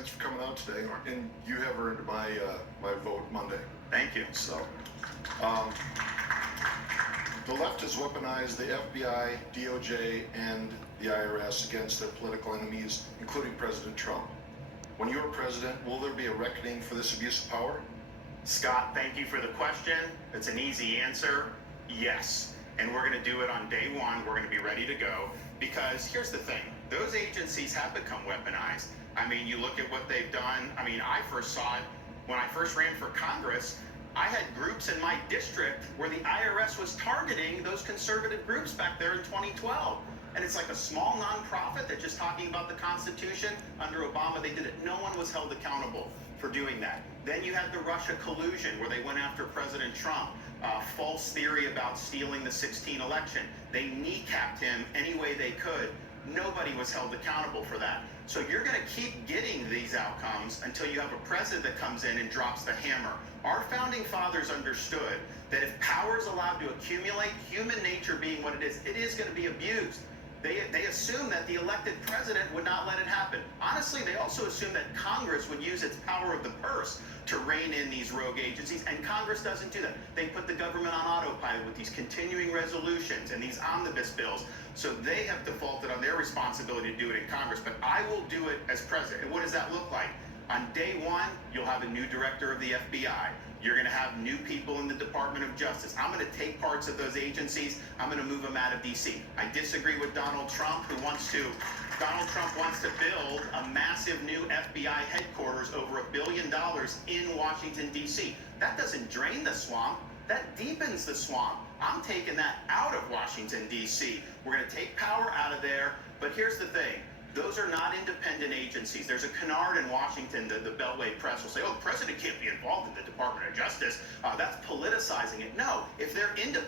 thanks for coming out today, and you have earned my vote Monday. Thank you. So, um, the left has weaponized the FBI, DOJ, and the IRS against their political enemies, including President Trump. When you are president, will there be a reckoning for this abuse of power? Scott, thank you for the question. It's an easy answer. Yes. And we're going to do it on day one. We're going to be ready to go. Because here's the thing. Those agencies have become weaponized. I mean, you look at what they've done. I mean, I first saw it when I first ran for Congress. I had groups in my district where the IRS was targeting those conservative groups back there in 2012. And it's like a small nonprofit that's just talking about the Constitution. Under Obama, they did it. No one was held accountable for doing that. Then you had the Russia collusion where they went after President Trump. False theory about stealing the 2016 election. They kneecapped him any way they could. Nobody was held accountable for that. So you're going to keep getting these outcomes until you have a president that comes in and drops the hammer. Our founding fathers understood that if power is allowed to accumulate, human nature being what it is going to be abused. They assume that the elected president would not let it happen. Honestly, they also assume that Congress would use its power of the purse to rein in these rogue agencies, and Congress doesn't do that. They put the government on autopilot with these continuing resolutions and these omnibus bills. So they have defaulted on their responsibility to do it in Congress, but I will do it as president. And what does that look like? On day one, you'll have a new director of the FBI. You're going to have new people in the Department of Justice. I'm going to take parts of those agencies. I'm going to move them out of D.C. I disagree with Donald Trump, Donald Trump wants to build a massive new FBI headquarters over $1 billion in Washington, D.C. That doesn't drain the swamp. That deepens the swamp. I'm taking that out of Washington, D.C. We're going to take power out of there. But here's the thing. Those are not independent agencies. There's a canard in Washington, the Beltway press will say, oh, the president can't be involved in the Department of Justice. That's politicizing it. No, if they're independent.